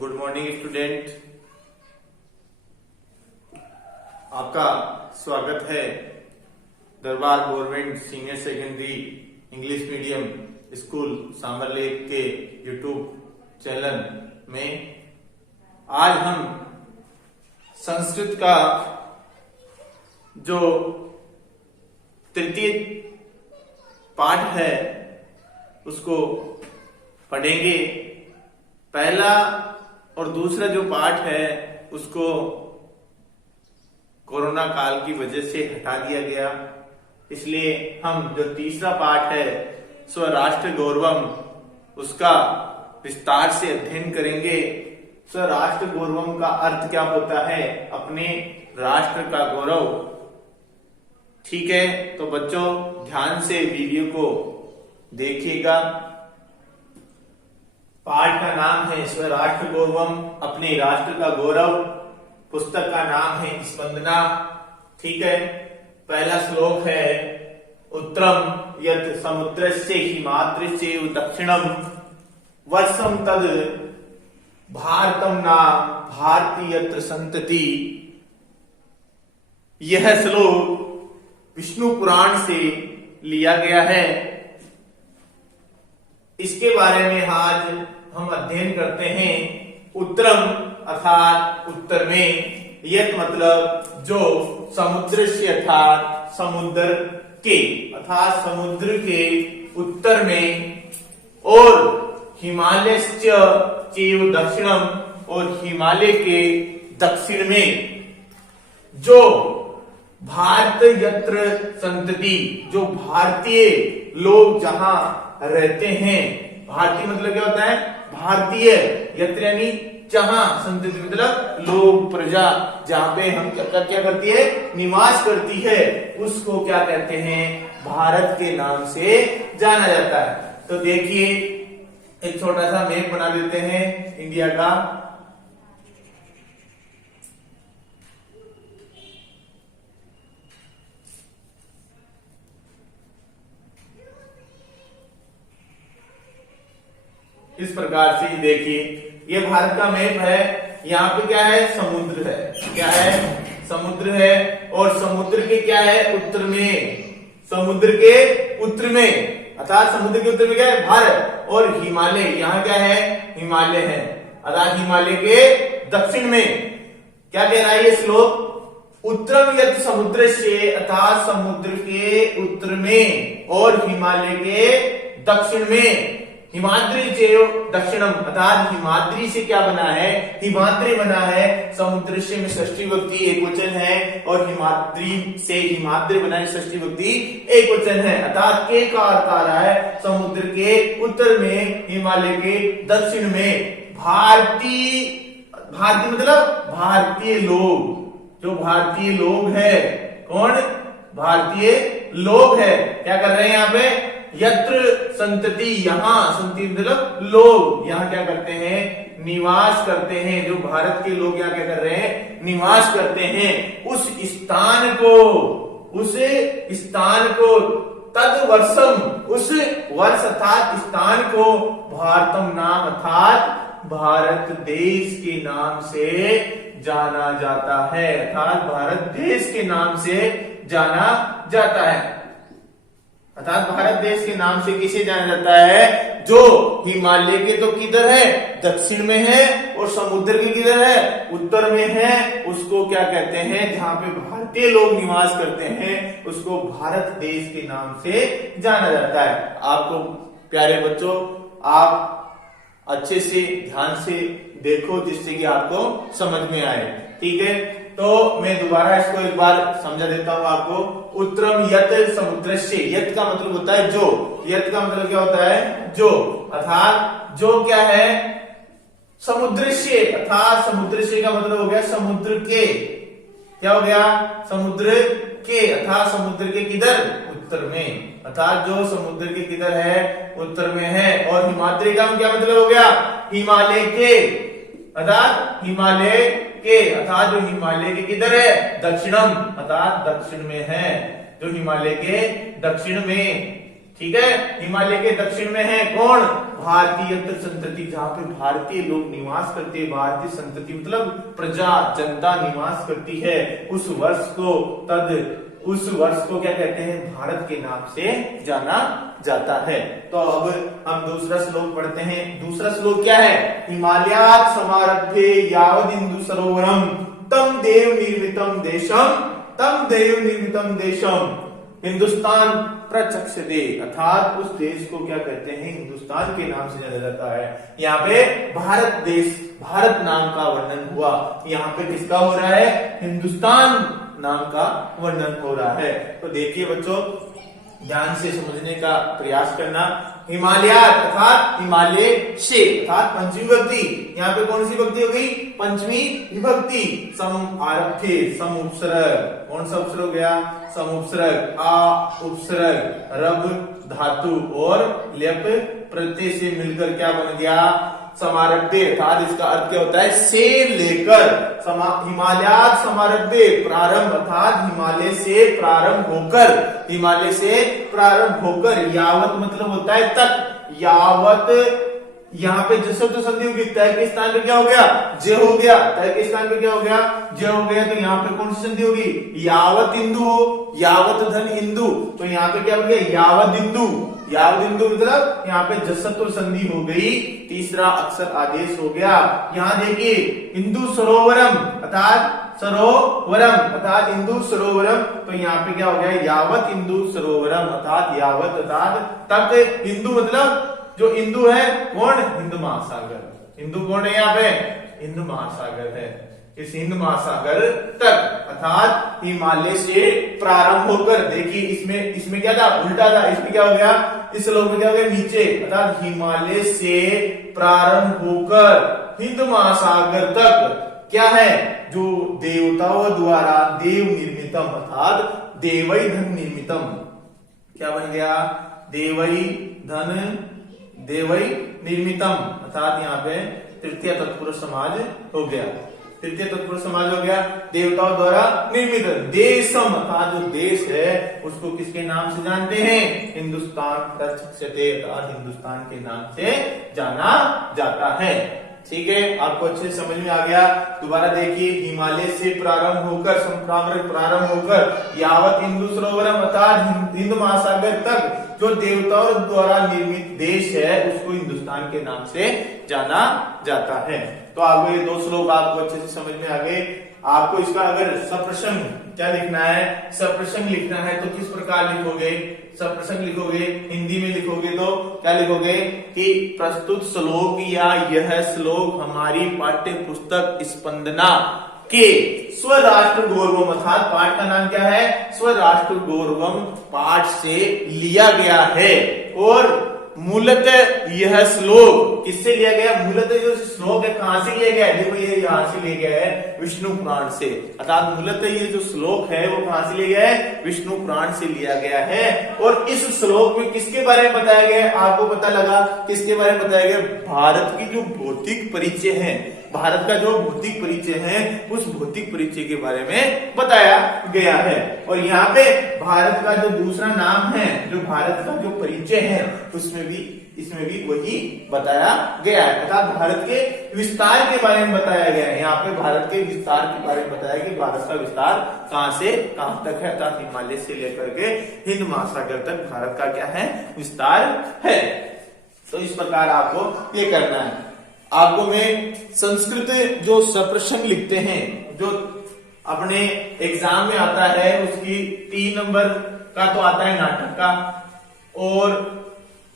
Good morning student. आपका स्वागत है Darbar government senior secondary English medium school Sambhar Lake के यूट्यूब चैनल में। आज हम संस्कृत का जो तृतीय पाठ है उसको पढ़ेंगे। पहला और दूसरा जो पाठ है उसको कोरोना काल की वजह से हटा दिया गया, इसलिए हम जो तीसरा पाठ है स्वराष्ट्र गौरवम उसका विस्तार से अध्ययन करेंगे। स्वराष्ट्र गौरवम का अर्थ क्या होता है? अपने राष्ट्र का गौरव। ठीक है, तो बच्चों ध्यान से वीडियो को देखिएगा। पाठ का नाम है स्वराष्ट्र गौरवम, अपने राष्ट्र का गौरव। पुस्तक का नाम है स्पंदना। ठीक है, पहला श्लोक है उत्तरम यत् समुद्रस्य हिमाद्रस्य दक्षिणम वर्षम तद भारतम नाम भारती यत्र संतति। यह श्लोक विष्णु पुराण से लिया गया है। इसके बारे में आज हम अध्ययन करते हैं। उत्तरम अर्थात उत्तर में, यत मतलब जो, समुद्र से अर्थात समुद्र के, अर्थात समुद्र के उत्तर में, और हिमालय चैव दक्षिणम और हिमालय के दक्षिण में, जो भारत यत्र संतति जो भारतीय लोग जहां रहते हैं। भारतीय मतलब क्या होता है? भारतीय, यत्र यानी जहां, संतति मतलब लोग, प्रजा, जहां पे हम क्या करती है? निवास करती है, उसको क्या कहते हैं? भारत के नाम से जाना जाता है। तो देखिए एक छोटा सा मैप बना देते हैं इंडिया का। इस प्रकार से देखिए, ये भारत का मैप है। यहाँ पे क्या है? समुद्र है। क्या है? समुद्र है। और समुद्र के क्या है? उत्तर में, समुद्र के उत्तर में, अर्थात समुद्र के उत्तर में क्या है? भारत। और हिमालय, यहाँ क्या है? हिमालय है। अर्थात हिमालय के दक्षिण में क्या कह रहा है ये श्लोक? उत्तरम यत् समुद्र से, अर्थात समुद्र के उत्तर में और हिमालय के दक्षिण में, हिमाद्री चैव दक्षिणम, अर्थात हिमाद्री से क्या बना है? हिमाद्री बना है। समुद्र से में षष्ठी विभक्ति एक वचन है, और हिमाद्री से हिमाद्री बना है, षष्ठी विभक्ति एक वचन है। अर्थात के का अर्थ आ रहा है समुद्र के उत्तर में, हिमालय के दक्षिण में। भारतीय, भारतीय मतलब भारतीय लोग, जो भारतीय लोग है। कौन? भारतीय लोग है। क्या कर रहे हैं यहाँ पे? यत्र संतति, यहाँ, संतति मतलब लोग, यहाँ क्या करते हैं? निवास करते हैं। जो भारत के लोग यहाँ क्या कर रहे हैं? निवास करते हैं। उस स्थान को, उस स्थान को, तद वर्षम, उस वर्ष अर्थात स्थान को, भारतम नाम अर्थात भारत देश के नाम से जाना जाता है। अर्थात भारत देश के नाम से जाना जाता है। अर्थात भारत देश के नाम से किसे जाना जाता है? जो हिमालय के तो किधर है? दक्षिण में है। और समुद्र के किधर है? उत्तर में है। उसको क्या कहते हैं? जहां पे भारतीय लोग निवास करते हैं, उसको भारत देश के नाम से जाना जाता है। आपको प्यारे बच्चों, आप अच्छे से ध्यान से देखो जिससे कि आपको समझ में आए। ठीक है, तो मैं दोबारा इसको एक बार समझा देता हूं आपको। उत्तरम यत् समुद्रस्य, यत् का मतलब होता है जो, यत् का मतलब क्या होता है? जो, अर्थात जो क्या है? समुद्र से, अर्थात समुद्र से का मतलब हो गया समुद्र के। क्या हो गया? समुद्र के, अर्थात समुद्र के किधर? उत्तर में। अर्थात जो समुद्र के किधर है? उत्तर में है। और हिमाद्री का क्या मतलब हो गया? हिमालय के, अर्थात हिमालय के, अर्थात जो हिमालय के किधर है? दक्षिणम, अर्थात दक्षिण में है, जो हिमालय के दक्षिण में। ठीक है। हिमालय के दक्षिण में है कौन? भारतीय संतति, जहां पे भारतीय लोग निवास करते हैं। भारतीय संतति मतलब प्रजा, जनता निवास करती है। उस वर्ष को क्या कहते हैं? भारत के नाम से जाना जाता है। तो अब हम दूसरा श्लोक पढ़ते हैं। दूसरा श्लोक क्या है? हिमालयात् समारभ्य यावदिन्दु सरोवरम तम देव निर्मितम देशम हिंदुस्तान प्रचक्षते, अर्थात उस देश को क्या कहते हैं? हिंदुस्तान के नाम से जाना जाता है। यहाँ पे भारत नाम का वर्णन हुआ। यहाँ पे किसका हो रहा है? हिंदुस्तान नाम का वर्णन हो रहा है। तो देखिए बच्चों, ध्यान से समझने का प्रयास करना। हिमालय अर्थात हिमालय से, अर्थात पंचमी विभक्ति। यहाँ पे कौन सी विभक्ति हो गई? पंचमी विभक्ति। सम आरभ्य, सम उपसर्ग, कौन सा उपसर्ग हो गया? सम उपसर्ग, आ उपसर्ग, रब धातु और लेप प्रत्यय से मिलकर क्या बन गया? समारभ्य। अर्थात इसका अर्थ क्या होता है? से लेकर। हिमालयात् समारभ्य, प्रारंभ, अर्थात हिमालय से प्रारंभ होकर, हिमालय से प्रारंभ होकर, यावत मतलब होता है तक, यावत। यहाँ पे जसव तो संधि होगी, तय के स्थान पे क्या हो गया? जे हो गया। तय के स्थान पे क्या हो गया? जे हो गया। तो यहाँ पे कौन सी संधि होगी? यावत इंदु हो, यावत धन इंदु, तो यहाँ पे क्या हो गया? यावत इंदु। यावत इंदु मतलब यहाँ पे जसत्व संधि हो गई, तीसरा अक्षर आदेश हो गया। यहाँ देखिए इंदु सरोवरम, अर्थात सरोवरम, अर्थात इंदु सरोवरम, तो यहाँ पे क्या हो गया? यावत इंदु सरोवरम, अर्थात यावत अर्थात तक। इंदु मतलब जो इंदु है कौन? हिंद महासागर। इंदु कौन है? यहाँ पे हिंद महासागर है। इस हिंद महासागर तक, अर्थात हिमालय से प्रारंभ होकर, देखिए इसमें क्या था? उल्टा था। इसमें क्या हो गया? इस श्लोक में क्या हो गया? नीचे, अर्थात हिमालय से प्रारंभ होकर हिंद महासागर तक क्या है? जो देवताओं द्वारा देव निर्मितम, अर्थात देवई धन निर्मितम, क्या बन गया? देवई निर्मितम, अर्थात यहाँ पे तृतीय तत्पुरुष समाज हो गया। तृतीय तत्पुरुष समाज हो गया, देवताओं द्वारा निर्मित। देशम, अर्थात जो देश है उसको किसके नाम से जानते हैं? हिंदुस्तान प्रचक्षते, अर्थात हिंदुस्तान के नाम से जाना जाता है। ठीक है, आपको अच्छे से समझ में आ गया। दोबारा देखिए, हिमालय से प्रारंभ होकर, प्रारंभ होकर यावत हिंदू सरोवरम, अर्थात हिंद महासागर तक जो देवताओं द्वारा निर्मित देश है उसको हिंदुस्तान के नाम से जाना जाता है। तो आपको ये दो श्लोक आपको अच्छे से समझ में आ गए। आपको इसका अगर सप्रसंग क्या लिखना है? सप्रसंग लिखना है तो किस प्रकार लिखोगे? सप्रसंग लिखोगे, हिंदी में लिखोगे तो क्या लिखोगे कि प्रस्तुत श्लोक या यह श्लोक हमारी पाठ्य पुस्तक स्पंदना के स्वराष्ट्र गौरवम, अर्थात पाठ का नाम क्या है? स्वराष्ट्र गौरवम पाठ से लिया गया है। और मूलतः यह श्लोक किससे लिया गया? मूलतः जो श्लोक है कहां से लिया गया है? देखो ये यहां से लिया गया है विष्णु पुराण से, अर्थात मूलतः ये जो श्लोक है वो कहां से लिया गया है? विष्णु पुराण से लिया गया है। और इस श्लोक में किसके बारे में बताया गया है? आपको पता लगा किसके बारे में बताया गया? भारत की जो भौतिक परिचय है, भारत का जो भौतिक परिचय है उस भौतिक परिचय के बारे में बताया गया है। और यहाँ पे भारत का जो दूसरा नाम है, जो भारत का जो परिचय है इसमें भी वही बताया गया है, अर्थात भारत के विस्तार के बारे में बताया गया है। यहाँ पे भारत के विस्तार के बारे में बताया कि भारत का विस्तार कहां से कहां तक है, अर्थात हिमालय से लेकर के हिंद महासागर तक भारत का क्या है? विस्तार है। तो इस प्रकार आपको ये करना है। आपको मैं संस्कृत जो सप्रसंग लिखते हैं, जो अपने एग्जाम में आता है, उसकी 3 नंबर का तो आता है नाटक का, और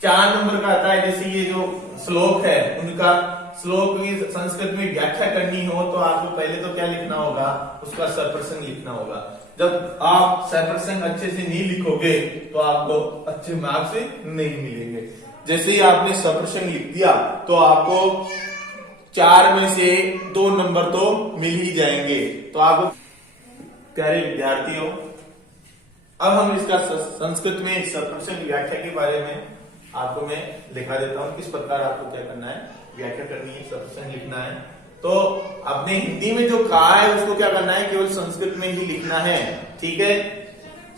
4 नंबर का आता है जैसे ये जो श्लोक है उनका। श्लोक की संस्कृत में व्याख्या करनी हो तो आपको पहले तो क्या लिखना होगा? उसका सप्रसंग लिखना होगा। जब आप सप्रसंग अच्छे से नहीं लिखोगे तो आपको अच्छे मार्क्स नहीं मिलेंगे। जैसे ही आपने सप्रसंग लिख दिया तो आपको 4 में से 2 नंबर तो मिल ही जाएंगे। तो आप प्यारे विद्यार्थी हो, अब हम इसका संस्कृत में सप्रसंग व्याख्या के बारे में आपको मैं लिखा देता हूं, किस प्रकार आपको क्या करना है, व्याख्या करनी है, सप्रसंग लिखना है। तो अपने हिंदी में जो कहा है उसको क्या करना है? केवल संस्कृत में ही लिखना है। ठीक है,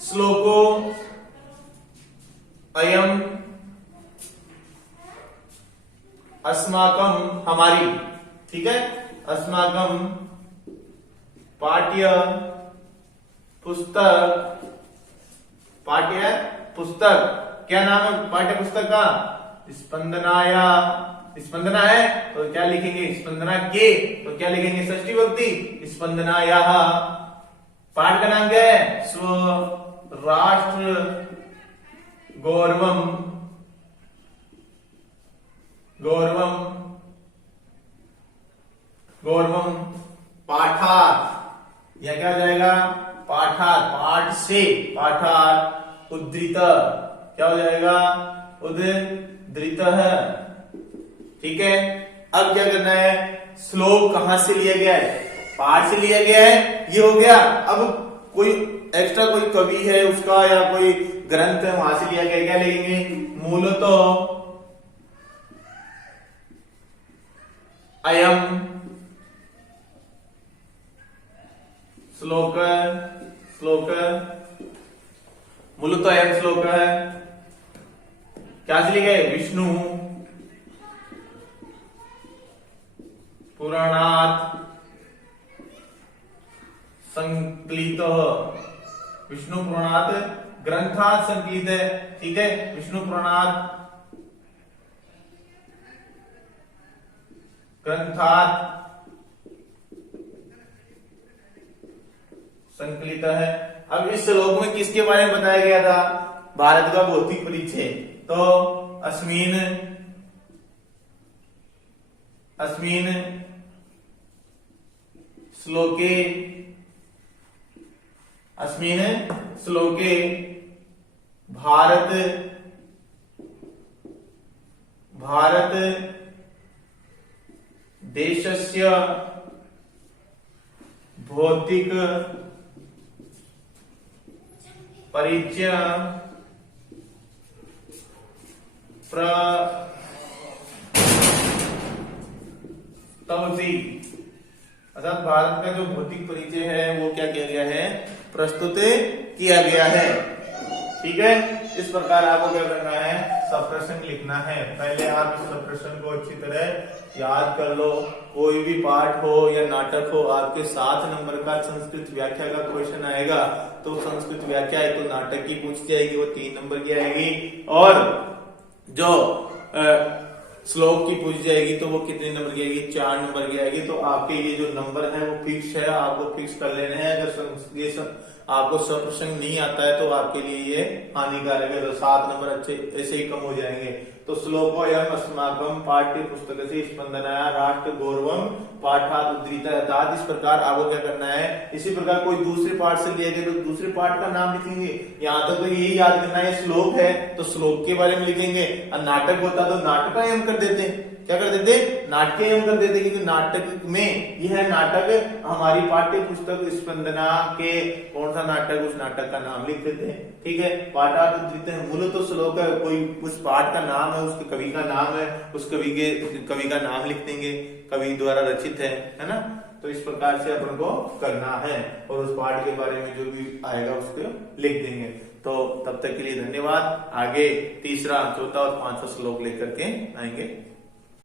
श्लोको अयम अस्माकम हमारी, ठीक है, अस्माकम पाठ्य पुस्तक, पाठ्य पुस्तक, क्या नाम है पाठ्य पुस्तक का? स्पंदनाया, स्पंदना है तो क्या लिखेंगे? स्पंदना के, तो क्या लिखेंगे? षष्ठी विभक्ति स्पंदनाया। पाठ का नाम क्या है? स्वराष्ट्र गौरवम, गौरवम, गौरवम पाठात, यह क्या हो जाएगा? पाठात, पाठ से, पाठात उद्धृत, क्या हो जाएगा? उद्धृत है, ठीक है। अब क्या करना है? श्लोक कहां से लिया गया है? पाठ से लिया गया है, ये हो गया। अब कोई एक्स्ट्रा कोई कवि है उसका या कोई ग्रंथ है वहां से लिया गया, क्या लिखेंगे? मूलतः अयम श्लोक, श्लोक मूलतः अयम श्लोक है, क्या से लिखे? विष्णु पुराणात संकलित, विष्णु पुराणात ग्रंथात संकलित है, ठीक है। विष्णु पुराणात ग्रंथात संकलित है। अब इस श्लोक में किसके बारे में बताया गया था? भारत का भौतिक परिचय। तो अस्मिन, अस्मिन श्लोके, अस्मिन श्लोके भारत, भारत देशस्य भौतिक परिचय प्रस्तौति, अर्थात भारत का जो भौतिक परिचय है वो क्या किया गया है? प्रस्तुत किया गया है, ठीक है। इस प्रकार आपको क्या करना है? सप्रश्न लिखना है। पहले आप इस सप्रश्न को अच्छी तरह याद कर लो। कोई भी पाठ हो या नाटक हो, आपके 7 नंबर का संस्कृत व्याख्या का क्वेश्चन आएगा तो संस्कृत व्याख्या है तो नाटक की पूछ जाएगी, वो 3 नंबर की आएगी। और जो श्लोक की पूछ जाएगी तो वो कितने नंबर की आएगी? 4 नंबर की आएगी। तो आपके ये जो नंबर है वो फिक्स है, आपको फिक्स कर लेने हैं। अगर आपको सप्रश्न नहीं आता है तो आपके लिए ये हानिकारक है, तो 7 नंबर अच्छे ऐसे ही कम हो जाएंगे। तो श्लोकोयम अस्माकम पाठ्य पुस्तक से स्पंदनाया राष्ट्र गौरवम पाठात उद्धृत, अर्थात इस प्रकार आपको क्या करना है? इसी प्रकार कोई दूसरे पाठ से लिया गया तो दूसरे पाठ का नाम लिखेंगे। यहाँ तक तो यही याद करना है, श्लोक है तो श्लोक के बारे में लिखेंगे, और नाटक होता तो नाटक एम कर देते, क्या कर देते? नाटक एम कर देते, क्योंकि नाटक में यह नाटक हमारी पाठ्य पुस्तक स्पंदना के कौन सा नाटक, उस नाटक का नाम लिख देते हैं, ठीक है। पाठात उद्धृत है, मूल तो श्लोक है, कोई उस पाठ का नाम है, उसके कवि का नाम है, उस कवि का नाम लिख देंगे, कवि द्वारा रचित है ना। तो इस प्रकार से अपन को करना है, और उस पाठ के बारे में जो भी आएगा उसको लिख देंगे। तो तब तक के लिए धन्यवाद। आगे तीसरा, चौथा और 5वां श्लोक लेकर के आएंगे।